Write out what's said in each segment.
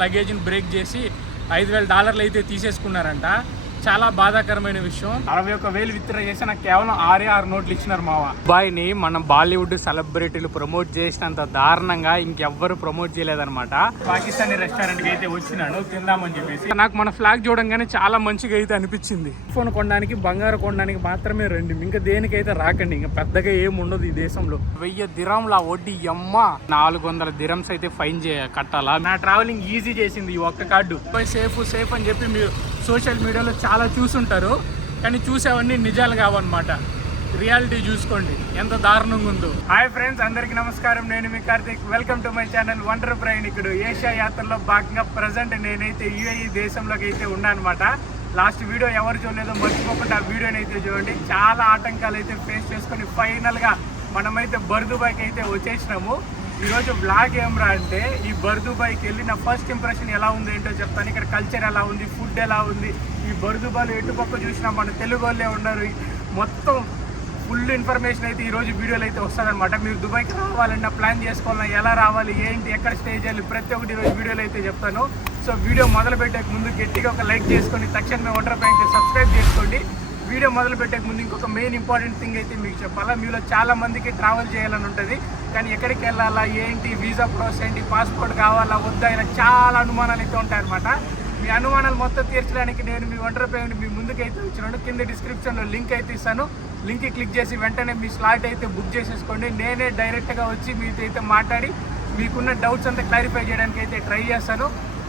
లగేజ్ని break చేసి $5,000 అయితే తీసేసుకున్నారంట. చాలా బాధాకరమైన విషయం. 61,000 విత్డ్రా చేసి నాకు కేవలం 6 నోట్లు ఇచ్చినారు మావ. దుబాయ్ని మనం బాలీవుడ్ సెలబ్రిటీలు ప్రమోట్ చేసినంత దారుణంగా ఇంకెవ్వరు ప్రమోట్ చేయలేదన్నమాట. పాకిస్తానీ రెస్టారెంట్ కి అయితే వచ్చినాను తిందామని చెప్పేసి. నాకు మన ఫ్లాగ్ చూడంగానే చాలా మంచిగా అయితే అనిపించింది. ఫోన్ కొనడానికి బంగారు కొనడానికి మాత్రమే రండి, ఇంకా దేనికైతే రాకండి. ఇంకా పెద్దగా ఏముండదు ఈ దేశంలో. 1000 దిరంల వడ్డీ అమ్మ 400 దిరమ్స్ అయితే ఫైన్ కట్టాలా. నా ట్రావెలింగ్ ఈజీ చేసింది ఈ ఒక్క కార్డు. సేఫ్ అని చెప్పి మీరు సోషల్ మీడియాలో చాలా చూసుంటారు, కానీ చూసేవన్నీ నిజాలు కావన్నమాట. రియాలిటీ చూసుకోండి ఎంత దారుణంగా ఉందో. హాయ్ ఫ్రెండ్స్, అందరికీ నమస్కారం. నేను మీ Karthik. Welcome to my channel wonder ప్రయాణికుడు. ఏషియా యాత్రలో భాగంగా ప్రజెంట్ నేనైతే యూఏఈ దేశంలోకి అయితే ఉన్నానమాట. లాస్ట్ వీడియో ఎవరు చూడలేదో మర్చిపోకుండా ఆ వీడియోని అయితే చూడండి. చాలా ఆటంకాలు అయితే ఫేస్ చేసుకొని ఫైనల్గా మనమైతే బర్దుబాయ్కి అయితే వచ్చేసినాము. ఈరోజు బ్లాగ్ ఏమరా అంటే ఈ బర్దుబాయ్కి వెళ్ళి నా ఫస్ట్ ఇంప్రెషన్ ఎలా ఉంది ఏంటో చెప్తాను. ఇక్కడ కల్చర్ ఎలా ఉంది, ఫుడ్ ఎలా ఉంది, ఈ బర్దుబాయ్లో ఎటుపక్క చూసినా మన తెలుగు వాళ్ళే ఉన్నారు. మొత్తం ఫుల్ ఇన్ఫర్మేషన్ అయితే ఈరోజు వీడియోలో అయితే వస్తుందన్నమాట. మీరు దుబాయ్కి రావాలన్నా ప్లాన్ చేసుకోవాలన్నా ఎలా రావాలి, ఏంటి, ఎక్కడ స్టే చేయాలి, ప్రతి ఒక్కటి ఈరోజు వీడియోలో అయితే చెప్తాను. సో వీడియో మొదలు పెట్టే ముందు గట్టిగా ఒక లైక్ చేసుకొని తక్షణమే వండర్ ప్రయాణికుడు సబ్స్క్రైబ్ చేసుకోండి. వీడియో మొదలు పెట్టే ముందు ఇంకొక మెయిన్ ఇంపార్టెంట్ థింగ్ అయితే మీకు చెప్పాలా. మీలో చాలా మందికి ట్రావెల్ చేయాలని ఉంటుంది, కానీ ఎక్కడికి వెళ్ళాలా, ఏంటి, వీసా ప్రాసెస్ ఏంటి, పాస్పోర్ట్ కావాలా వద్దా, ఇలా చాలా అనుమానాలు అయితే ఉంటాయన్నమాట. మీ అనుమానాలు మొత్తం తీర్చడానికి నేను మీ వండర్ ప్రయాణికుడు మీ ముందుకైతే వచ్చినాను. కింద డిస్క్రిప్షన్లో లింక్ అయితే ఇస్తాను. లింక్కి క్లిక్ చేసి వెంటనే మీ స్లాట్ అయితే బుక్ చేసేసుకోండి. నేనే డైరెక్ట్గా వచ్చి మీతో అయితే మాట్లాడి మీకున్న డౌట్స్ అంతా క్లారిఫై చేయడానికి అయితే ట్రై చేస్తాను.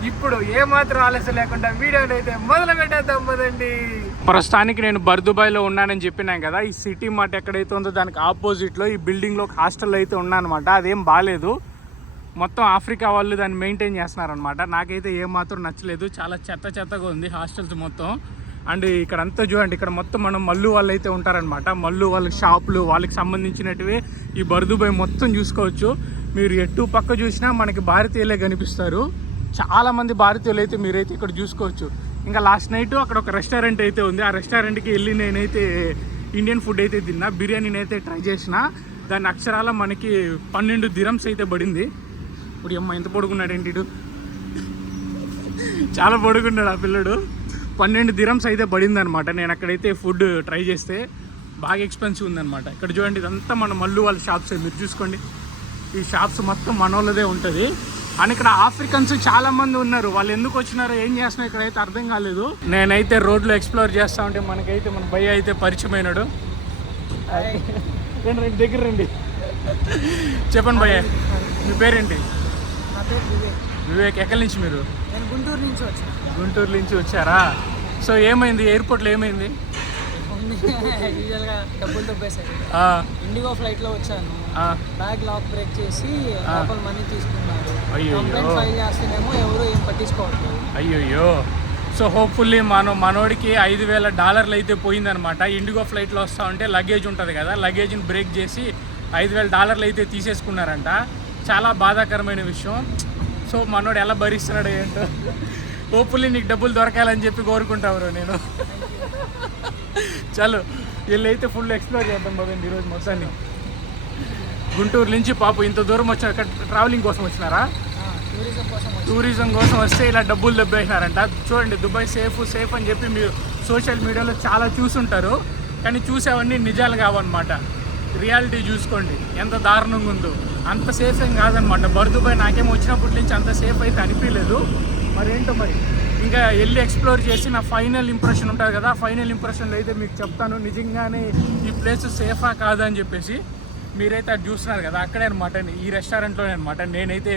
ఇప్పుడు ఏమాత్రం ఆలస్యం లేకుండా వీడియోని అయితే మొదలు పెట్టేద్దాం పదండి. ప్రస్తుతానికి నేను బర్దుబాయ్లో ఉన్నానని చెప్పినాను కదా. ఈ సిటీ మాట ఎక్కడైతే ఉందో దానికి ఆపోజిట్లో ఈ బిల్డింగ్లో ఒక హాస్టల్లో అయితే ఉన్నానమాట. అదేం బాగాలేదు, మొత్తం ఆఫ్రికా వాళ్ళు దాన్ని మెయింటైన్ చేస్తున్నారనమాట. నాకైతే ఏమాత్రం నచ్చలేదు, చాలా చెత్తగా ఉంది హాస్టల్స్ మొత్తం. అండ్ ఇక్కడ అంతా చూడండి, ఇక్కడ మొత్తం మనం మల్లు వాళ్ళు అయితే ఉంటారనమాట. మల్లు వాళ్ళ షాపులు, వాళ్ళకి సంబంధించినటివి ఈ బర్దుబాయ్ మొత్తం చూసుకోవచ్చు. మీరు ఎటు పక్క చూసినా మనకి భారతీయులే కనిపిస్తారు. చాలామంది భారతీయులు అయితే మీరైతే ఇక్కడ చూసుకోవచ్చు. ఇంకా లాస్ట్ నైట్ అక్కడ ఒక రెస్టారెంట్ అయితే ఉంది. ఆ రెస్టారెంట్కి వెళ్ళి నేనైతే ఇండియన్ ఫుడ్ అయితే తిన్నా, బిర్యానీని అయితే ట్రై చేసిన. దాని అక్షరాల మనకి 12 దిరమ్స్ అయితే పడింది. ఇప్పుడు అమ్మ ఎంత పొడుగున్నాడు ఏంటి, చాలా పొడుగున్నాడు ఆ పిల్లడు. 12 దిరమ్స్ అయితే పడింది అనమాట. నేను అక్కడైతే ఫుడ్ ట్రై చేస్తే బాగా ఎక్స్పెన్సివ్ ఉందన్నమాట. ఇక్కడ చూడండి, ఇదంతా మన మల్లు వాళ్ళ షాప్స్ మీరు చూసుకోండి. ఈ షాప్స్ మొత్తం మన వాళ్ళదే ఉంటుంది. అని ఇక్కడ ఆఫ్రికన్స్ చాలా మంది ఉన్నారు. వాళ్ళు ఎందుకు వచ్చినారో ఏం చేస్తున్నారో ఇక్కడైతే అర్థం కాలేదు. నేనైతే రోడ్లో ఎక్స్ప్లోర్ చేస్తా ఉంటే మనకైతే మన భయ్య అయితే పరిచయమైనాడు. దగ్గర రండి, చెప్పండి భయ్య, మీ పేరేంటి? వివేక్. ఎక్కడి నుంచి మీరు? గుంటూరు నుంచి వచ్చారా? సో ఏమైంది ఎయిర్పోర్ట్లో, ఏమైంది? డబ్బులు దొబ్బేశారు. ఇండిగో ఫ్లైట్ లో వచ్చాను, బ్యాగ్ లాక్ బ్రేక్ చేసి లోపల మనీ తీసుకున్నారు. కంప్లైంట్ ఫైల్ చేస్తేనేమో ఎవరు ఏం పట్టించుకోవట్లేదు. అయ్యో. సో హోప్ఫుల్లీ మనోడికి $5,000 అయితే పోయిందనమాట. ఇండిగో ఫ్లైట్లో వస్తూ ఉంటే లగేజ్ ఉంటుంది కదా, లగేజ్ని బ్రేక్ చేసి $5,000 అయితే తీసేసుకున్నారంట. చాలా బాధాకరమైన విషయం. సో మనోడు ఎలా భరిస్తున్నాడు ఏంటో. హోప్ఫుల్లీ నీకు డబ్బులు దొరకాలని చెప్పి కోరుకుంటావు నేను. చలో వీళ్ళైతే ఫుల్ ఎక్స్ప్లోర్ చేద్దాం పదండి ఈరోజు మొత్తాన్ని. గుంటూరు నుంచి పాపం ఇంత దూరం వచ్చారు. ట్రావెలింగ్ కోసం వచ్చినారా? టూరిజం కోసం వస్తే ఇలా డబ్బులు దెబ్బేసినారంట. చూడండి, దుబాయ్ సేఫ్ అని చెప్పి మీరు సోషల్ మీడియాలో చాలా చూసుంటారు, కానీ చూసేవన్నీ నిజాలు కావన్నమాట. రియాలిటీ చూసుకోండి ఎంత దారుణంగా ఉందో. అంత సేఫ్ ఏం కాదనమాట బర్దుబాయ్. నాకేమో వచ్చినప్పటి నుంచి అంత సేఫ్ అయితే అనిపించలేదు. మరేంటో మరి ఇంకా వెళ్ళి ఎక్స్ప్లోర్ చేసి నా ఫైనల్ ఇంప్రెషన్ ఉంటుంది కదా, ఫైనల్ ఇంప్రెషన్లో అయితే మీకు చెప్తాను నిజంగానే ఈ ప్లేస్ సేఫా కాదా అని చెప్పేసి. మీరైతే అది చూస్తున్నారు కదా, అక్కడే అనమాట ఈ రెస్టారెంట్లోనే అనమాట. నేనైతే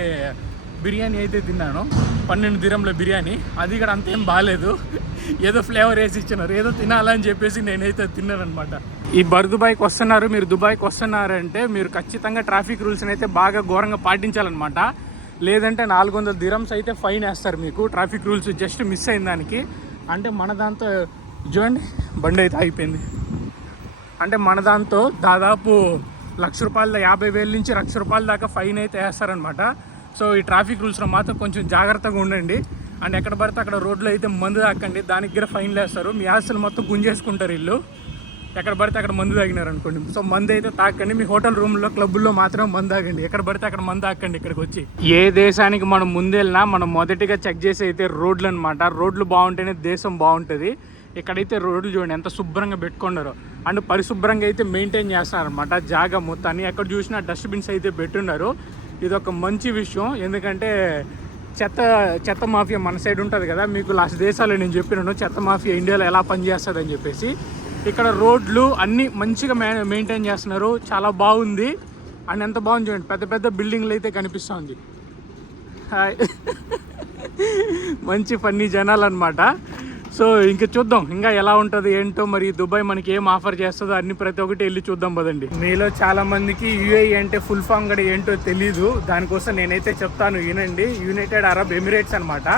బిర్యానీ అయితే తిన్నాను, 12 దిరంల బిర్యానీ. అది కూడా అంతేం బాగాలేదు, ఏదో ఫ్లేవర్ వేసి ఇచ్చినారు, ఏదో తినాలని చెప్పేసి నేనైతే తిన్నాను అనమాట. ఈ బర్దుబాయ్కి వస్తున్నారు, మీరు దుబాయ్కి వస్తున్నారంటే మీరు ఖచ్చితంగా ట్రాఫిక్ రూల్స్ని అయితే బాగా ఘోరంగా పాటించాలన్నమాట. లేదంటే 400 దిరమ్స్ అయితే ఫైన్ వేస్తారు మీకు, ట్రాఫిక్ రూల్స్ జస్ట్ మిస్ అయిన దానికి. అంటే మన దాంతో చూడండి బండి అయితే అయిపోయింది. అంటే మన దాంతో దాదాపు ₹1,00,000, 50,000 నుంచి ₹1,00,000 దాకా ఫైన్ అయితే వేస్తారనమాట. సో ఈ ట్రాఫిక్ రూల్స్లో మాత్రం కొంచెం జాగ్రత్తగా ఉండండి. అండ్ ఎక్కడ పడితే అక్కడ రోడ్లో అయితే మందు తాకండి, దానికి కూడా ఫైన్లు వేస్తారు. మీ ఆస్తులు మొత్తం గుంజేసుకుంటారు ఇల్లు. ఎక్కడ పడితే అక్కడ మందు తాగినారు అనుకోండి. సో మందు అయితే తాకండి, మీ హోటల్ రూమ్లో క్లబ్బుల్లో మాత్రం మందు తాగండి. ఎక్కడ పడితే అక్కడ మందు తాకండి. ఇక్కడికి వచ్చి ఏ దేశానికి మనం ముందెళ్ళినా మనం మొదటిగా చెక్ చేసి అయితే రోడ్లు అనమాట. రోడ్లు బాగుంటేనే దేశం బాగుంటుంది. ఇక్కడైతే రోడ్లు చూడండి ఎంత శుభ్రంగా పెట్టుకున్నారో, అండ్ పరిశుభ్రంగా అయితే మెయింటైన్ చేస్తున్నారు అనమాట. జాగా మొత్తాన్ని ఎక్కడ చూసినా డస్ట్బిన్స్ అయితే పెట్టున్నారు. ఇది ఒక మంచి విషయం, ఎందుకంటే చెత్త మాఫియా మన సైడ్ ఉంటుంది కదా. మీకు లాస్ట్ దేశాల్లో నేను చెప్పినాను చెత్త మాఫియా ఇండియాలో ఎలా పనిచేస్తుంది అని చెప్పేసి. ఇక్కడ రోడ్లు అన్నీ మంచిగా మెయింటైన్ చేస్తున్నారు, చాలా బాగుంది. అండ్ ఎంత బాగుంది చూడండి, పెద్ద పెద్ద బిల్డింగ్లు అయితే కనిపిస్తుంది. మంచి ఫన్నీ జనాలు అనమాట. సో ఇంకా చూద్దాం ఇంకా ఎలా ఉంటుంది ఏంటో. మరి దుబాయ్ మనకి ఏం ఆఫర్ చేస్తుందో అన్ని ప్రతి ఒక్కటి వెళ్ళి చూద్దాం పదండి. మీలో చాలా మందికి యూఏఈ అంటే ఫుల్ ఫామ్ కూడా ఏంటో తెలీదు, దానికోసం నేనైతే చెప్తాను వినండి. యునైటెడ్ అరబ్ ఎమిరేట్స్ అనమాట.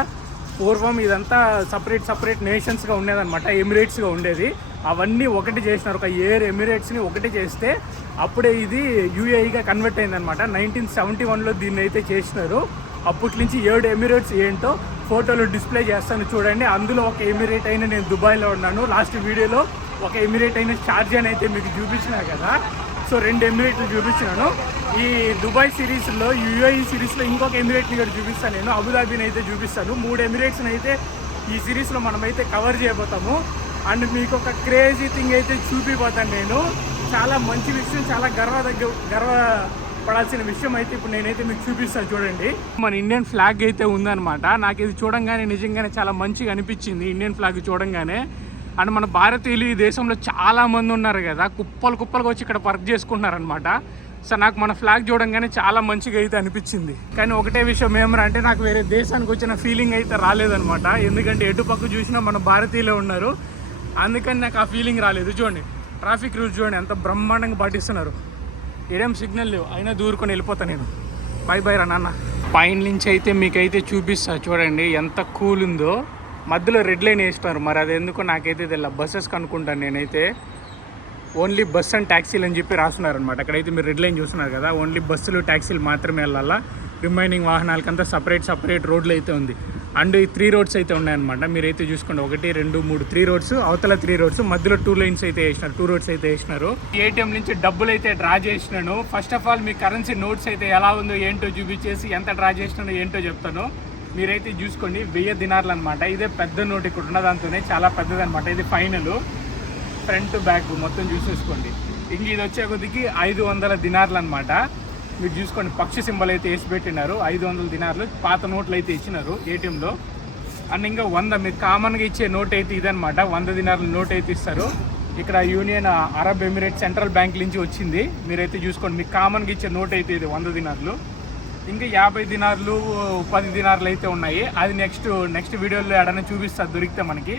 పూర్వం ఇదంతా సపరేట్ నేషన్స్గా ఉండేదన్నమాట, ఎమిరేట్స్గా ఉండేది. అవన్నీ ఒకటి చేసినారు, ఒక ఎమిరేట్స్ని ఒకటి చేస్తే అప్పుడే ఇది యూఏఈగా కన్వర్ట్ అయిందనమాట. 1971లో దీన్ని అయితే చేసినారు. అప్పటి నుంచి 7 ఎమిరేట్స్ ఏంటో ఫోటోలు డిస్ప్లే చేస్తాను చూడండి. అందులో ఒక ఎమిరేట్ అయినా నేను దుబాయ్లో ఉన్నాను. లాస్ట్ వీడియోలో ఒక ఎమిరేట్ అయిన షార్జాని అయితే మీకు చూపించినా కదా. సో 2 ఎమిరేట్లు చూపించినాను. ఈ దుబాయ్ సిరీస్లో, యూఏఈ సిరీస్లో ఇంకొక ఎమిరేట్ని కూడా చూపిస్తాను నేను. అబుదాబీని అయితే చూపిస్తాను. 3 ఎమిరేట్స్ని అయితే ఈ సిరీస్లో మనమైతే కవర్ చేయబోతాము. అండ్ మీకు ఒక క్రేజీ థింగ్ అయితే చూపిపోతాను నేను. చాలా మంచి విషయం, చాలా గర్వపడాల్సిన విషయం అయితే ఇప్పుడు నేనైతే మీకు చూపిస్తాను చూడండి. మన ఇండియన్ ఫ్లాగ్ అయితే ఉందన్నమాట. నాకు ఇది చూడంగానే నిజంగానే చాలా మంచిగా అనిపించింది, ఇండియన్ ఫ్లాగ్ చూడంగానే. అండ్ మన భారతీయులు ఈ దేశంలో చాలా మంది ఉన్నారు కదా, కుప్పలుగా వచ్చి ఇక్కడ వర్క్ చేసుకుంటున్నారనమాట. సో నాకు మన ఫ్లాగ్ చూడంగానే చాలా మంచిగా అయితే అనిపించింది. కానీ ఒకటే విషయం ఏమరా అంటే నాకు వేరే దేశానికి వచ్చిన ఫీలింగ్ అయితే రాలేదనమాట. ఎందుకంటే ఎటుపక్క చూసినా మన భారతీయులే ఉన్నారు, అందుకని నాకు ఆ ఫీలింగ్ రాలేదు. చూడండి ట్రాఫిక్ రూల్స్ చూడండి ఎంత బ్రహ్మాండంగా పాటిస్తున్నారు. ఏడేం సిగ్నల్ లేవు అయినా దూరుకొని వెళ్ళిపోతాను నేను. బై రా నాన్న. పైన నుంచి అయితే మీకైతే చూపిస్తా చూడండి ఎంత కూల్ ఉందో. మధ్యలో రెడ్ లైన్ వేస్తున్నారు, మరి అది ఎందుకో నాకైతే తెలియదు. బస్సెస్కి అనుకుంటాను నేనైతే. ఓన్లీ బస్ అండ్ ట్యాక్సీలు అని చెప్పి రాస్తున్నారనమాట. అక్కడైతే మీరు రెడ్ లైన్ చూస్తున్నారు కదా, ఓన్లీ బస్సులు ట్యాక్సీలు మాత్రమే వెళ్ళాలా. రిమైనింగ్ వాహనాలకంతా సపరేట్ రోడ్లు అయితే ఉంది. అండ్ ఈ 3 రోడ్స్ అయితే ఉన్నాయన్నమాట. మీరైతే చూసుకోండి 1, 2, 3 3 రోడ్స్, అవతల 3 రోడ్స్, మధ్యలో 2 లైన్స్ అయితే వేసినారు, 2 రోడ్స్ అయితే వేసినారు. ఏటీఎం నుంచి డబ్బులు అయితే డ్రా చేసినాను. First of all me currency notes అయితే ఎలా ఉందో ఏంటో చూపించేసి ఎంత డ్రా చేసినానో ఏంటో చెప్తాను. మీరైతే చూసుకోండి 1000 దినార్లు అనమాట. ఇదే పెద్ద నోట్ ఇక్కడ ఉన్న దాంతోనే చాలా పెద్దదనమాట. ఇది ఫైనల్, ఫ్రంట్ బ్యాక్ మొత్తం చూసేసుకోండి. ఇంక ఇది వచ్చే కొద్దికి 500 దినార్లు అనమాట. మీరు చూసుకోండి పక్షి సింబల్ అయితే వేసి పెట్టినారు. 500 దినార్లు పాత నోట్లు అయితే ఇచ్చినారు ఏటీఎంలో. అండ్ ఇంకా 100 మీరు కామన్గా ఇచ్చే నోట్ అయితే ఇదనమాట. 100 దినార్ల నోట్ అయితే ఇస్తారు. ఇక్కడ union Arab emirate central bank నుంచి వచ్చింది. మీరైతే చూసుకోండి మీకు కామన్గా ఇచ్చే నోట్ అయితే ఇది 100 దినార్లు. ఇంకా 50 దినార్లు, 10 దినార్లు అయితే ఉన్నాయి. అది నెక్స్ట్ వీడియోలో ఎడైనా చూపిస్తా దొరికితే మనకి.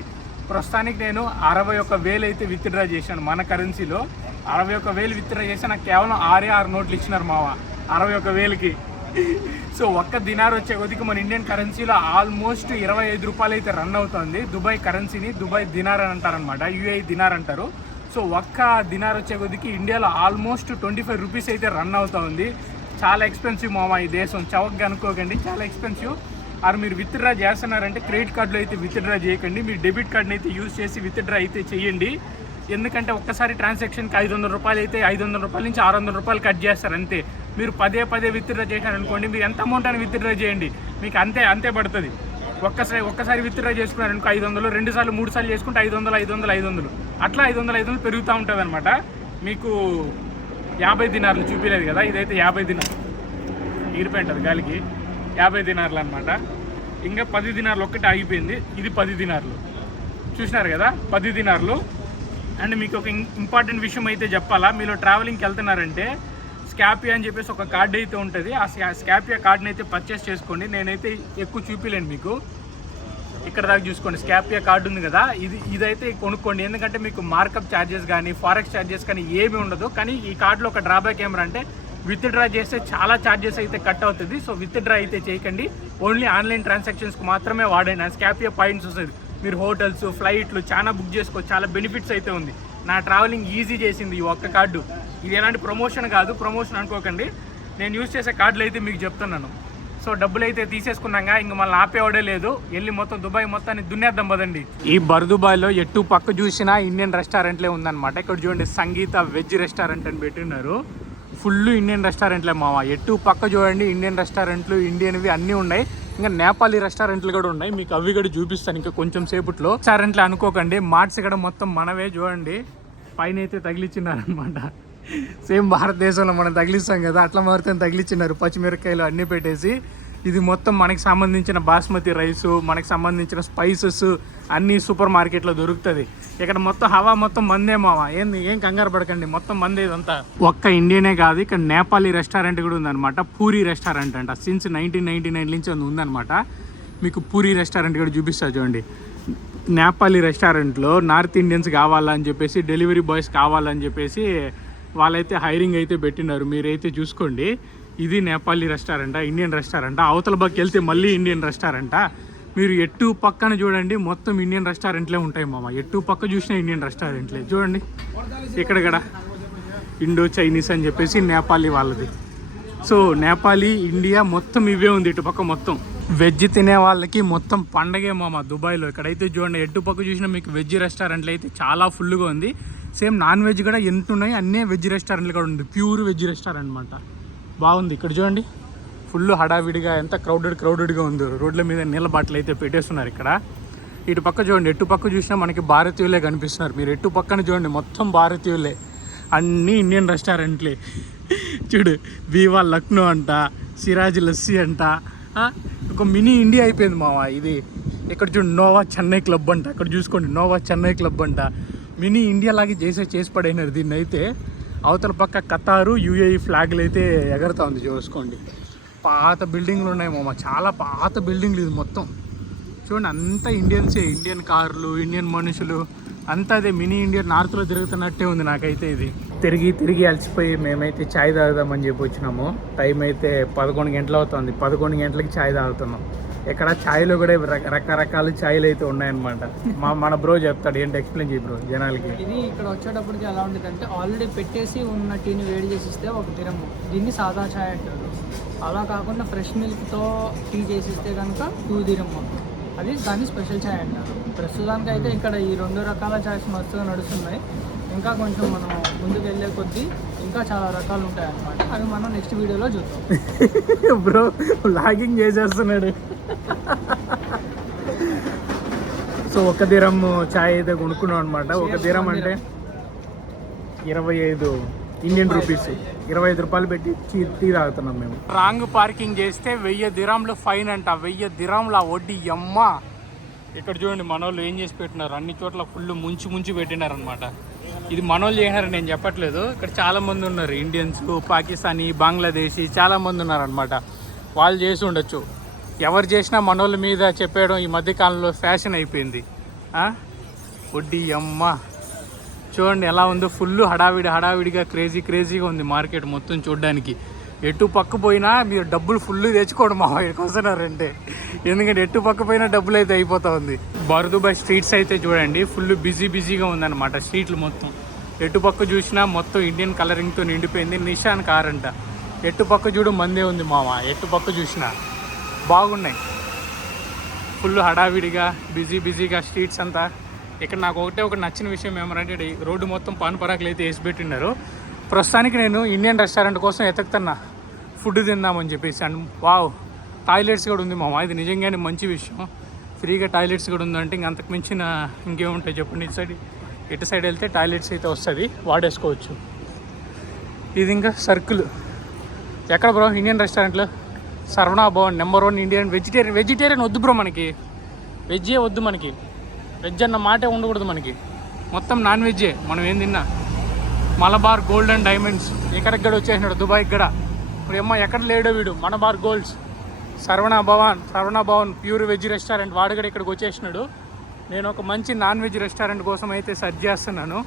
ప్రస్తుతానికి నేను 61,000 అయితే విత్డ్రా చేశాను మన కరెన్సీలో. 61,000 విత్డ్రా చేసి నాకు కేవలం 6 నోట్లు ఇచ్చినారు మావా 61,000కి. సో ఒక్క దినార్ వచ్చే కొద్దికి మన ఇండియన్ కరెన్సీలో ఆల్మోస్ట్ 25 రూపాయలు అయితే రన్ అవుతుంది. దుబాయ్ కరెన్సీని దుబాయ్ దినార్ అని అంటారనమాట, యూఏఈ దినార్ అంటారు. సో ఒక్క దినార్ వచ్చే కొద్దికి ఇండియాలో ఆల్మోస్ట్ 25 రూపీస్ అయితే రన్ అవుతుంది. చాలా ఎక్స్పెన్సివ్ మావా ఈ దేశం, చవకగా అనుకోకండి, చాలా ఎక్స్పెన్సివ్. ఆరు మీరు విత్డ్రా చేస్తున్నారంటే క్రెడిట్ కార్డులో అయితే విత్డ్రా చేయకండి, మీరు డెబిట్ కార్డుని అయితే యూజ్ చేసి విత్డ్రా అయితే చేయండి. ఎందుకంటే ఒక్కసారి ట్రాన్సాక్షన్కి 500 రూపాయలు అయితే 500 రూపాయల నుంచి 600 రూపాయలు కట్ చేస్తారు అంతే. మీరు పదే విత్డ్రా చేశారనుకోండి, మీరు ఎంత అమౌంట్ అని విత్డ్రా చేయండి, మీకు అంతే పడుతుంది. ఒక్కసారి విత్డ్రా చేసుకున్నారనుకో 500, 2 సార్లు 3 సార్లు చేసుకుంటే 500 అట్లా 500 పెరుగుతూ ఉంటుంది అనమాట. మీకు 50 దినార్లు చూపించలేదు కదా, ఇదైతే 50 దినార్లు ఎగిరిపోయింటుంది గాలికి, 50 దినార్లు అనమాట. ఇంకా 10 దినార్లు ఒక్కటి ఆగిపోయింది, ఇది 10 దినార్లు చూసినారు కదా, 10 దినార్లు. అండ్ మీకు ఒక ఇంపార్టెంట్ విషయం అయితే చెప్పాలా, మీరు ట్రావెలింగ్కి వెళ్తున్నారంటే స్కాపియా అని చెప్పేసి ఒక కార్డు అయితే ఉంటుంది. ఆ స్కాపియా కార్డుని అయితే పర్చేస్ చేసుకోండి. నేనైతే ఎక్కువ చూపించలేను మీకు, ఇక్కడ దాకా చూసుకోండి. స్కాపియా కార్డు ఉంది కదా, ఇదైతే కొనుక్కోండి. ఎందుకంటే మీకు మార్కప్ ఛార్జెస్ కానీ ఫారెక్స్ ఛార్జెస్ కానీ ఏమీ ఉండదు. కానీ ఈ కార్డులో ఒక డ్రాబ్యాక్ ఏమంటే విత్డ్రా చేస్తే చాలా ఛార్జెస్ అయితే కట్ అవుతుంది. సో విత్డ్రా అయితే చేయకండి, ఓన్లీ ఆన్లైన్ ట్రాన్సాక్షన్స్కి మాత్రమే వాడండి. స్కాపియా పాయింట్స్ వస్తుంది, మీరు హోటల్స్ ఫ్లైట్లు చాలా బుక్ చేసుకోవచ్చు, చాలా బెనిఫిట్స్ అయితే ఉంది. నా ట్రావెలింగ్ ఈజీ చేసింది ఈ ఒక్క కార్డు. ఇది ఎలాంటి ప్రమోషన్ కాదు, ప్రమోషన్ అనుకోకండి. నేను యూజ్ చేసే కార్డులు అయితే మీకు చెప్తున్నాను. సో డబ్బులు అయితే తీసేసుకున్నాగా, ఇంక మళ్ళీ ఆపేవాడే లేదు. వెళ్ళి మొత్తం దుబాయ్ మొత్తాన్ని దున్నేద్దాం పదండి. ఈ బర్దుబాయ్లో ఎటు పక్క చూసినా ఇండియన్ రెస్టారెంట్లే ఉందన్నమాట. ఇక్కడ చూడండి సంగీత వెజ్ రెస్టారెంట్ అని పెట్టినారు. ఫుల్ ఇండియన్ రెస్టారెంట్లే మామ. ఎటు పక్క చూడండి ఇండియన్ రెస్టారెంట్లు, ఇండియన్వి అన్నీ ఉన్నాయి. ఇంకా నేపాలీ రెస్టారెంట్లు కూడా ఉన్నాయి, మీకు అవి కూడా చూపిస్తాను ఇంకా కొంచెం సేపట్లో. రెస్టారెంట్లు అనుకోకండి, మార్ట్స్ ఇక్కడ మొత్తం మనవే. చూడండి పైన అయితే తగిలిచ్చినారనమాట. సేమ్ భారతదేశంలో మనం తగిలిస్తాం కదా, అట్లా మాత్రం తగిలిచ్చినారు. పచ్చిమిరకాయలు అన్నీ పెట్టేసి. ఇది మొత్తం మనకి సంబంధించిన బాస్మతి రైసు, మనకి సంబంధించిన స్పైసెస్ అన్నీ సూపర్ మార్కెట్లో దొరుకుతుంది. ఇక్కడ మొత్తం హవా మొత్తం మందే మావా. ఏం కంగారు పడకండి, మొత్తం మందే ఇదంతా. ఒక్క ఇండియనే కాదు, ఇక్కడ నేపాలీ రెస్టారెంట్ కూడా ఉందన్నమాట. పూరి రెస్టారెంట్ అంట. సిన్స్ 1999 నుంచి ఉందన్నమాట. మీకు పూరి రెస్టారెంట్ కూడా చూపిస్తా చూడండి. నేపాలీ రెస్టారెంట్లో నార్త్ ఇండియన్స్ కావాలని చెప్పేసి, డెలివరీ బాయ్స్ కావాలని చెప్పేసి వాళ్ళైతే హైరింగ్ అయితే పెట్టినారు. మీరైతే చూసుకోండి. ఇది నేపాలీ రెస్టారెంటా, ఇండియన్ రెస్టారెంటా. అవతల పక్క వెళ్తే మళ్ళీ ఇండియన్ రెస్టారెంటా. మీరు ఎటు పక్కన చూడండి మొత్తం ఇండియన్ రెస్టారెంట్లే ఉంటాయి మామ. ఎటు పక్క చూసినా ఇండియన్ రెస్టారెంట్లే. చూడండి ఇక్కడ ఇండో చైనీస్ అని చెప్పేసి నేపాలీ వాళ్ళది. సో నేపాలీ, ఇండియా మొత్తం ఇవే ఉంది ఇటు పక్క మొత్తం. వెజ్ తినే వాళ్ళకి మొత్తం పండగే మామ దుబాయ్లో. ఇక్కడైతే చూడండి ఎటు పక్క చూసినా మీకు వెజ్ రెస్టారెంట్లు అయితే చాలా ఫుల్గా ఉంది. సేమ్ నాన్ వెజ్ కూడా ఎంత ఉన్నాయి, అన్నీ వెజ్ రెస్టారెంట్లు కూడా ఉంది. ప్యూర్ వెజ్ రెస్టారెంట్ అనమాట. బాగుంది. ఇక్కడ చూడండి ఫుల్ హడావిడిగా ఎంత క్రౌడెడ్గా ఉంది. రోడ్ల మీద నీళ్ళ బాటలు అయితే పెట్టేస్తున్నారు ఇక్కడ. ఇటు పక్క చూడండి, ఎటు పక్క చూసినా మనకి భారతీయులే కనిపిస్తున్నారు. మీరు ఎటు పక్కన చూడండి మొత్తం భారతీయులే, అన్నీ ఇండియన్ రెస్టారెంట్లే. చూడు బీవా లక్నో అంట, సిరాజ్ లస్సీ అంట. ఒక మినీ ఇండియా అయిపోయింది మావా ఇది. ఇక్కడ చూడండి నోవా చెన్నై క్లబ్ అంట. అక్కడ చూసుకోండి నోవా చెన్నై క్లబ్ అంట. మినీ ఇండియా లాగే చేసి పడైనారు దీన్ని అయితే. అవతల పక్క ఖతారు, యూఏఈ ఫ్లాగ్లు అయితే ఎగరుతా ఉంది చూసుకోండి. పాత బిల్డింగ్లు ఉన్నాయి మామ, చాలా పాత బిల్డింగ్లు ఇది మొత్తం. చూడండి అంతా ఇండియన్సే, ఇండియన్ కార్లు, ఇండియన్ మనుషులు అంతా అదే మినీ ఇండియా నార్త్లో తిరుగుతున్నట్టే ఉంది నాకైతే ఇది. తిరిగి అలసిపోయి మేమైతే ఛాయ్ తాగుదామని చెప్పి వచ్చినాము. టైం అయితే 11 గంటలు అవుతుంది. 11 గంటలకి ఛాయ్ తాగుతున్నాం. ఇక్కడ ఛాయ్లో కూడా రకరకాల ఛాయ్లు అయితే ఉన్నాయన్నమాట. మన బ్రో చెప్తాడు, ఏంటి ఎక్స్ప్లెయిన్ చేయి బ్రో జనాలకి. ఇది ఇక్కడ వచ్చేటప్పటికి ఎలా ఉంటుంది అంటే ఆల్రెడీ పెట్టేసి ఉన్న టీని వేడి చేసి ఇస్తే ఒక దిరము. దీన్ని సాదా ఛాయ్ అంటారు. అలా కాకుండా ఫ్రెష్ మిల్క్తో టీ చేసిస్తే కనుక 2 దిరము. అది దాన్ని స్పెషల్ ఛాయ్ అంటారు. ప్రస్తుతానికి అయితే ఇక్కడ ఈ 2 రకాల ఛాయ్స్ మస్తుగా నడుస్తున్నాయి. ఇంకా కొంచెం మనం ముందుకు వెళ్ళే కొద్దీ ఇంకా చాలా రకాలు ఉంటాయి అన్నమాట. అవి మనం నెక్స్ట్ వీడియోలో చూద్దాం. బ్రో లాగింగ్ చేసేస్తున్నాడు. సో 1 దిరం ఛాయ్ అయితే కొనుక్కున్నాం అనమాట. 1 దిరం అంటే 25 ఇండియన్ రూపీస్, 25 రూపాయలు పెట్టి టీ తాగుతున్నాం మేము. రాంగ్ పార్కింగ్ చేస్తే 1000 దిరాంలు ఫైన్ అంట. 1000 దిరాంల వడ్డీ అమ్మ. ఇక్కడ చూడండి మనోళ్ళు ఏం చేసి పెట్టినారు, అన్ని చోట్ల ఫుల్ ముంచి పెట్టినారు అనమాట. ఇది మనోళ్ళు చేసినారని నేను చెప్పట్లేదు. ఇక్కడ చాలామంది ఉన్నారు, ఇండియన్స్, పాకిస్తానీ, బంగ్లాదేశీ చాలామంది ఉన్నారనమాట. వాళ్ళు చేసి ఉండొచ్చు. ఎవరు చేసినా మనోళ్ళ మీద చెప్పేయడం ఈ మధ్యకాలంలో ఫ్యాషన్ అయిపోయింది. వడ్డీ అమ్మ. చూడండి ఎలా ఉందో, ఫుల్ హడావిడిగా క్రేజీగా ఉంది మార్కెట్ మొత్తం చూడడానికి. ఎటు పక్క పోయినా మీరు డబ్బులు ఫుల్ తెచ్చుకోవడం మా ఇక్కడికి వస్తున్నారంటే. ఎందుకంటే ఎటు పక్క పోయినా డబ్బులు అయితే అయిపోతూ ఉంది. బర్దుబాయ్ స్ట్రీట్స్ అయితే చూడండి ఫుల్ బిజీగా ఉందన్నమాట. స్ట్రీట్లు మొత్తం ఎటు పక్క చూసినా మొత్తం ఇండియన్ కలరింగ్తో నిండిపోయింది. నిషాన్ కార్ అంట. ఎటు పక్క చూడు మందే ఉంది మామ. ఎటు పక్క చూసినా బాగున్నాయి. ఫుల్ హడావిడిగా బిజీగా స్ట్రీట్స్ అంతా. ఇక్కడ నాకు ఒకటి నచ్చిన విషయం ఏమంటే రోడ్డు మొత్తం పాన్ పరాకులు అయితే వేసి పెట్టినారు. ప్రస్తుతానికి నేను ఇండియన్ రెస్టారెంట్ కోసం ఎతుకుతున్నా ఫుడ్ తిందామని చెప్పేసి. అండ్ వావ్, టాయిలెట్స్ కూడా ఉంది మామ. ఇది నిజంగానే మంచి విషయం. ఫ్రీగా టాయిలెట్స్ కూడా ఉందంటే ఇంక అంతకు మించిన ఇంకేముంటాయి చెప్పండి. ఇటు సైడ్ వెళ్తే టాయిలెట్స్ అయితే వస్తుంది, వాడేసుకోవచ్చు. ఇది ఇంకా సర్కిల్. ఎక్కడ బ్రో ఇండియన్ రెస్టారెంట్లో? Saravana Bhavan number 1 Indian. Vegetarian వద్దు బ్రో మనకి. వెజ్జే వద్దు మనకి. వెజ్ అన్న మాటే ఉండకూడదు మనకి. మొత్తం నాన్ వెజ్జే మనం ఏం తిన్నా. మలబార్ గోల్డ్ అండ్ డైమండ్స్ ఎక్కడికి కూడా వచ్చేసినాడు, దుబాయ్కి కూడా. ఇప్పుడు ఏమో ఎక్కడ లేడో వీడు. Malabar golds, Saravana Bhavan pure veg restaurant. వాడు కూడా ఇక్కడికి వచ్చేసినాడు. నేను ఒక మంచి నాన్ వెజ్ రెస్టారెంట్ కోసం అయితే సెర్చ్ చేస్తున్నాను.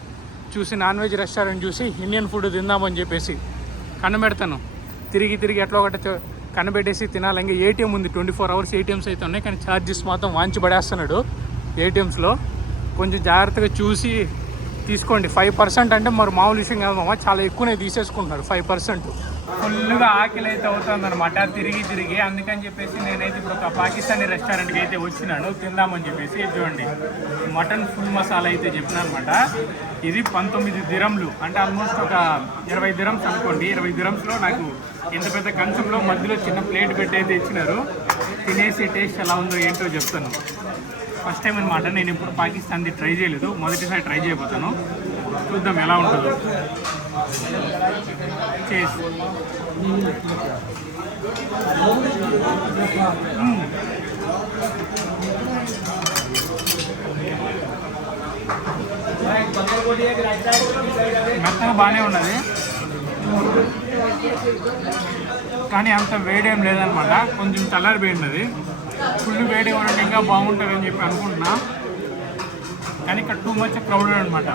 నాన్ వెజ్ రెస్టారెంట్ చూసి ఇండియన్ ఫుడ్ తిందామని చెప్పేసి కనబెడతాను. తిరిగి ఎట్లా ఒకటి కనబెట్టేసి తినాలి. ఇంకా ఏటీఎం ఉంది, 24 అవర్స్ ఏటీఎంస్ అయితే ఉన్నాయి. కానీ ఛార్జెస్ మాత్రం వాంచి పడేస్తున్నాడు ఏటీఎంస్లో. కొంచెం జాగ్రత్తగా చూసి తీసుకోండి. 5% అంటే మరి మామూలు విషయం కాదు మామ, చాలా ఎక్కువనే తీసేసుకుంటున్నారు 5%. ఫుల్గా ఆకలి అయితే అవుతుందన్నమాట తిరిగి. అందుకని చెప్పేసి నేనైతే ఇప్పుడు ఒక పాకిస్తానీ రెస్టారెంట్కి అయితే వచ్చినాను తిందామని చెప్పేసి. చూడండి మటన్ ఫుల్ మసాలా అయితే చెప్పినా అనమాట. ఇది 19 దిరమ్లు, అంటే ఆల్మోస్ట్ ఒక 20 దిరమ్స్ అనుకోండి. 20 దిరమ్స్లో నాకు ఇంత పెద్ద కంచంలో మధ్యలో చిన్న ప్లేట్ పెట్టి అయితే ఇచ్చినారు. తినేసి టేస్ట్ ఎలా ఉందో ఏంటో చెప్తాను. ఫస్ట్ టైం అనమాట, నేను ఇప్పుడు పాకిస్తాన్ది ట్రై చేయలేదు, మొదటిసారి ట్రై చేయబోతాను. చూద్దాం ఎలా ఉంటుందో. చేసి మెత్తగా బాగానే ఉన్నది, కానీ అంత వేడేం లేదనమాట. కొంచెం చల్లారిపోయినది. ఫుల్ వేడి ఉంటే ఇంకా బాగుంటుంది అని చెప్పి అనుకుంటున్నా, కానీ ఇక్కడ టూ మచ్ క్రౌడెడ్ అనమాట.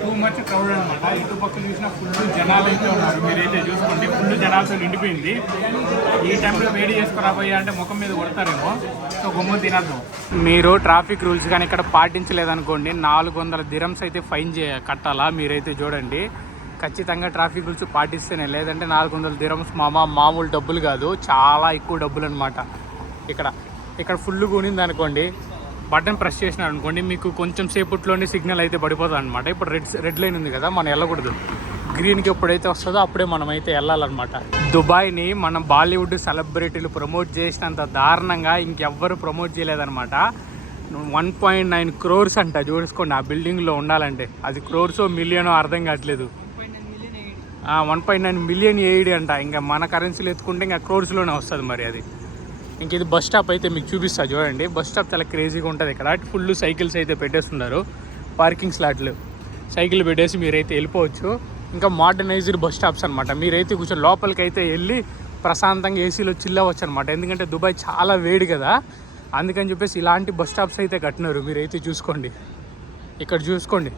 టూ మచ్ క్రౌడెడ్ అనమాట. ఇటు పక్క చూసినా ఫుల్ జనాలు అయితే ఉన్నారు. మీరైతే చూసుకోండి, ఫుల్ జనాలతో నిండిపోయింది. ఈ టైంలో వేడి చేసుకురాబోయా అంటే ముఖం మీద కొడతారేమో, సో గొమ్ము తినద్దు. మీరు ట్రాఫిక్ రూల్స్ కానీ ఇక్కడ పాటించలేదనుకోండి 400 దిరమ్స్ అయితే ఫైన్ కట్టాలా. మీరైతే చూడండి, ఖచ్చితంగా ట్రాఫిక్ రూల్స్ పాటిస్తేనే, లేదంటే 400 దిరమ్స్ మామూలు డబ్బులు కాదు, చాలా ఎక్కువ డబ్బులు అనమాట. ఇక్కడ ఫుల్ కొనింది అనుకోండి, బటన్ ప్రెస్ చేసినారు అనుకోండి, మీకు కొంచెం సేపట్లోనే సిగ్నల్ అయితే పడిపోతుంది అనమాట. ఇప్పుడు రెడ్ లైన్ ఉంది కదా, మనం వెళ్ళకూడదు. గ్రీన్కి ఎప్పుడైతే వస్తుందో అప్పుడే మనం అయితే వెళ్ళాలన్నమాట. దుబాయ్ని మనం బాలీవుడ్ సెలబ్రిటీలు ప్రమోట్ చేసినంత దారుణంగా ఇంకెవ్వరు ప్రమోట్ చేయలేదన్నమాట. 1.9 crores అంట, చూసుకోండి ఆ బిల్డింగ్లో ఉండాలంటే. అది క్రోర్సో మిలియనో అర్థం కావట్లేదు. 1.9 మిలియన్ ఎయిడ్ అంట. ఇంకా మన కరెన్సీలు ఎత్తుకుంటే ఇంకా క్రోర్స్లోనే వస్తుంది మరి అది. ఇంక ఇది బస్ స్టాప్ అయితే మీకు చూపిస్తా చూడండి. బస్ స్టాప్ చాలా క్రేజీగా ఉంటుంది ఇక్కడ. ఫుల్ సైకిల్స్ అయితే పెట్టేస్తున్నారు, పార్కింగ్ స్లాట్లు. సైకిల్ పెట్టేసి మీరైతే వెళ్ళిపోవచ్చు. ఇంకా మోడర్నైజ్డ్ బస్ స్టాప్స్ అనమాట. మీరైతే కూర్చొని లోపలికి అయితే వెళ్ళి ప్రశాంతంగా ఏసీలో చిల్ అవ్వచ్చు అనమాట. ఎందుకంటే దుబాయ్ చాలా వేడి కదా, అందుకని చెప్పేసి ఇలాంటి బస్ స్టాప్స్ అయితే కట్టినారు. మీరైతే చూసుకోండి, ఇక్కడ చూసుకోండి,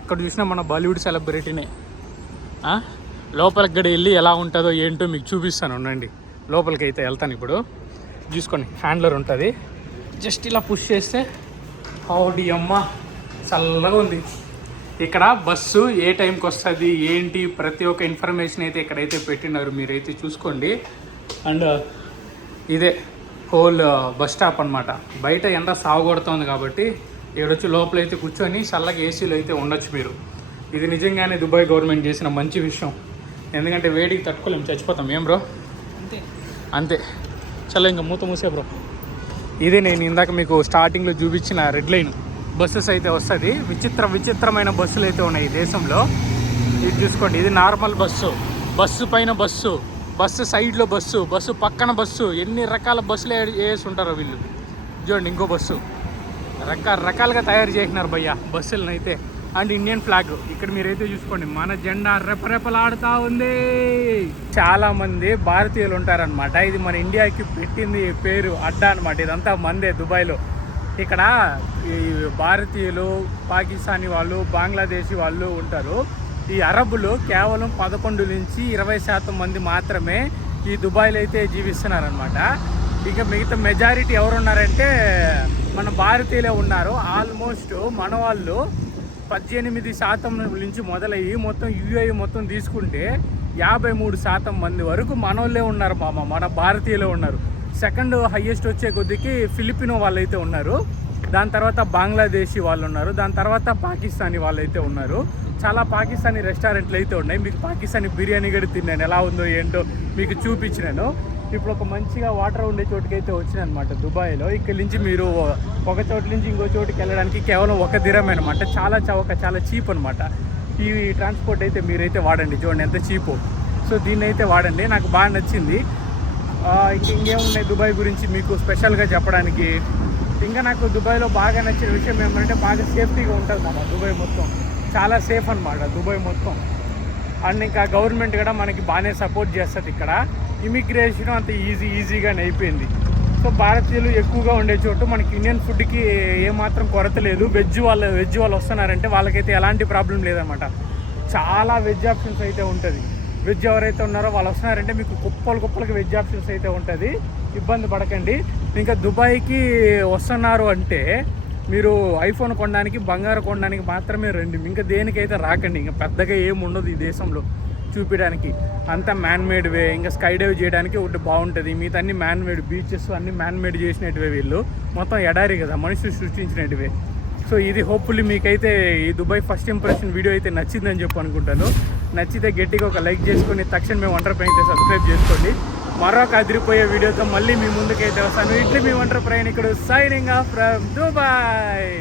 ఎక్కడ చూసినా మన బాలీవుడ్ సెలబ్రిటీనే. లోపలికి కూడా వెళ్ళి ఎలా ఉంటుందో ఏంటో మీకు చూపిస్తాను ఉండండి. లోపలికి అయితే వెళ్తాను ఇప్పుడు. చూసుకోండి, హ్యాండ్లర్ ఉంటుంది, జస్ట్ ఇలా పుష్ చేస్తే హౌడీ అమ్మ చల్లగా ఉంది. ఇక్కడ బస్సు ఏ టైంకి వస్తుంది ఏంటి ప్రతి ఒక్క ఇన్ఫర్మేషన్ అయితే ఇక్కడైతే పెట్టినారు. మీరైతే చూసుకోండి. అండ్ ఇదే హోల్ బస్ స్టాప్ అనమాట. బయట ఎండ సాగుకొడుతుంది కాబట్టి ఇక్కడొచ్చి లోపలైతే కూర్చొని చల్లగా ఏసీలో అయితే ఉండొచ్చు మీరు. ఇది నిజంగానే దుబాయ్ గవర్నమెంట్ చేసిన మంచి విషయం. ఎందుకంటే వేడికి తట్టుకోలేము, చచ్చిపోతాం. ఏం బ్రో? అంతే. చల్ల ఇంకా మూత మూసే బ్రో. ఇదే నేను ఇందాక మీకు స్టార్టింగ్లో చూపించిన రెడ్ లైన్ బస్సెస్ అయితే వస్తుంది. విచిత్రమైన బస్సులు అయితే ఉన్నాయి ఈ దేశంలో. ఇది చూసుకోండి, ఇది నార్మల్ బస్సు పైన బస్సు సైడ్లో బస్సు పక్కన బస్సు, ఎన్ని రకాల బస్సులు వేసి ఉంటారో వీళ్ళు. చూడండి, ఇంకో బస్సు. రకరకాలుగా తయారు చేసినారు భయ్య బస్సులను అయితే. అండ్ ఇండియన్ ఫ్లాగ్ ఇక్కడ మీరైతే చూసుకోండి, మన జెండా రెపరెపలాడుతూ ఉంది. చాలా మంది భారతీయులు ఉంటారనమాట. ఇది మన ఇండియాకి పెట్టింది పేరు అడ్డా అనమాట. ఇదంతా మందే దుబాయ్లో. ఇక్కడ ఈ భారతీయులు, పాకిస్తానీ వాళ్ళు, బంగ్లాదేశీ వాళ్ళు ఉంటారు. ఈ అరబ్బులు కేవలం 11 నుంచి 20% మంది మాత్రమే ఈ దుబాయ్లో అయితే జీవిస్తున్నారనమాట. ఇక మిగతా మెజారిటీ ఎవరున్నారంటే మన భారతీయులే ఉన్నారు. ఆల్మోస్ట్ మన వాళ్ళు 18% నుంచి మొదలయ్యి మొత్తం యూఏఈ మొత్తం తీసుకుంటే 53% మంది వరకు మనోళ్ళే ఉన్నారు మన భారతీయులే ఉన్నారు. సెకండ్ హైయెస్ట్ వచ్చే కొద్దికి ఫిలిపినో వాళ్ళైతే ఉన్నారు, దాని తర్వాత బంగ్లాదేశీ వాళ్ళు ఉన్నారు, దాని తర్వాత పాకిస్తానీ వాళ్ళు అయితే ఉన్నారు. చాలా పాకిస్తానీ రెస్టారెంట్లు అయితే ఉన్నాయి. మీకు పాకిస్తానీ బిర్యానీ కూడా తిన్నాను, ఎలా ఉందో ఏంటో మీకు చూపించినాను. ఇప్పుడు ఒక మంచిగా వాటర్ ఉండే చోటుకి అయితే వచ్చినాను అనమాట దుబాయ్లో. ఇక్కడి నుంచి మీరు ఒక చోటు నుంచి ఇంకో చోటుకి వెళ్ళడానికి కేవలం 1 దిరమే అనమాట. చాలా చీప్ అనమాట. ఈ ట్రాన్స్పోర్ట్ అయితే మీరైతే వాడండి, చూడండి ఎంత చీపో. సో దీన్ని అయితే వాడండి, నాకు బాగా నచ్చింది. ఇంకేమున్నాయి దుబాయ్ గురించి మీకు స్పెషల్గా చెప్పడానికి. ఇంకా నాకు దుబాయ్లో బాగా నచ్చిన విషయం ఏమంటే బాగా సేఫ్టీగా ఉంటుంది అన్నమాట. దుబాయ్ మొత్తం చాలా సేఫ్ అనమాట దుబాయ్ మొత్తం. అండ్ ఇంకా గవర్నమెంట్ కూడా మనకి బాగానే సపోర్ట్ చేస్తుంది. ఇక్కడ ఇమిగ్రేషన్ అంత ఈజీగానే అయిపోయింది. సో భారతీయులు ఎక్కువగా ఉండే చోటు మనకి ఇండియన్ ఫుడ్కి ఏమాత్రం కొరత లేదు. వెజ్ వాళ్ళు వస్తున్నారంటే వాళ్ళకైతే ఎలాంటి ప్రాబ్లం లేదనమాట. చాలా వెజ్ ఆప్షన్స్ అయితే ఉంటుంది. వెజ్ ఎవరైతే ఉన్నారో వాళ్ళు వస్తున్నారంటే మీకు కుప్పలకి వెజ్ ఆప్షన్స్ అయితే ఉంటుంది. ఇబ్బంది పడకండి. ఇంకా దుబాయ్కి వస్తున్నారు అంటే మీరు ఐఫోన్ కొనడానికి బంగారం కొనడానికి మాత్రమే రండి, ఇంకా దేనికైతే రాకండి. ఇంకా పెద్దగా ఏమి ఉండదు ఈ దేశంలో చూపించడానికి, అంతా మ్యాన్ మేడ్ వే. ఇంకా స్కై డైవ్ చేయడానికి ఒకటి బాగుంటుంది, మిగతా అన్ని మ్యాన్ మేడ్, బీచెస్ అన్ని మ్యాన్ మేడ్ చేసినట్టువే. వీళ్ళు మొత్తం ఎడారి కదా, మనుషులు సృష్టించినట్టువే. సో ఇది హోప్ఫుల్లీ మీకైతే ఈ దుబాయ్ ఫస్ట్ ఇంప్రెషన్ వీడియో అయితే నచ్చిందని చెప్పి అనుకుంటాను. నచ్చితే గట్టిగా ఒక లైక్ చేసుకొని తక్షణమే వండర్ ప్రయాణికుడు సబ్స్క్రైబ్ చేసుకోండి. మరొక అదిరిపోయే వీడియోతో మళ్ళీ మీ ముందుకైతే వస్తాను. ఇట్లీ మీ వండర్ ప్రయాణికుడు సైనింగ్ ఆఫ్ ఫ్రమ్ దుబాయ్.